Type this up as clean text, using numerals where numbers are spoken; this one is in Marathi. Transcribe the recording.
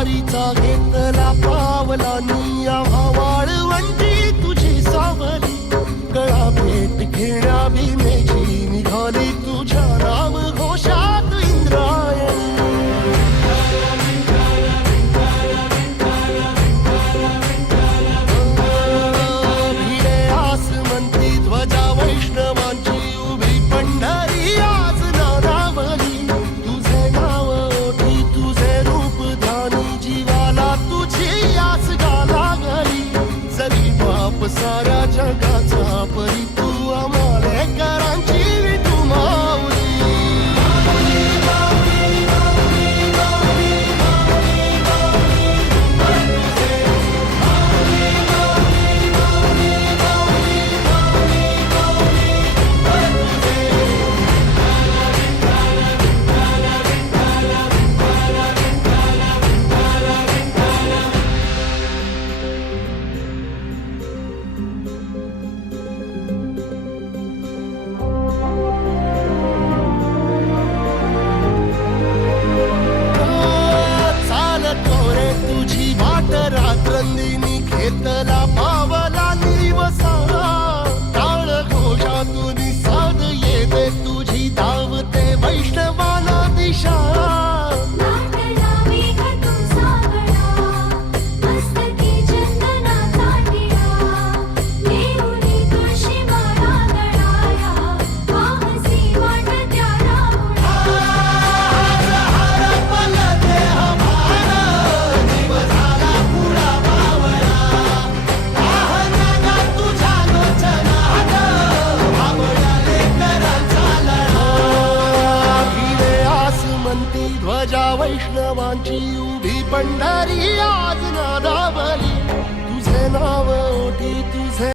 वारीचा घेतला पावलांनी आम्हा वाळवंटी तुझी सावली गळा भेट घेण्या भीमेची निघाली तुझ्या नाम घोषात इंद्रायणी भिडे आसमंती ध्वजा वैष्णवांची उभी पंढरी आज नानावली तुझे नाव ओठी तुझे रूप ध्यानी जीवाला तुझी आस लागली जरी बाप साऱ्या जगाचा परी तू आमालेकरांची विठू माऊली तुझी वाट रात्रंदिनी घेतला पावला निवसा टाळ घोषातून साध येते तुझी धावते वैष्णवाला दिशा ध्वजा वैष्णवांची उभी पंढरी आज नादावली तुझे नाव ओठी तुझे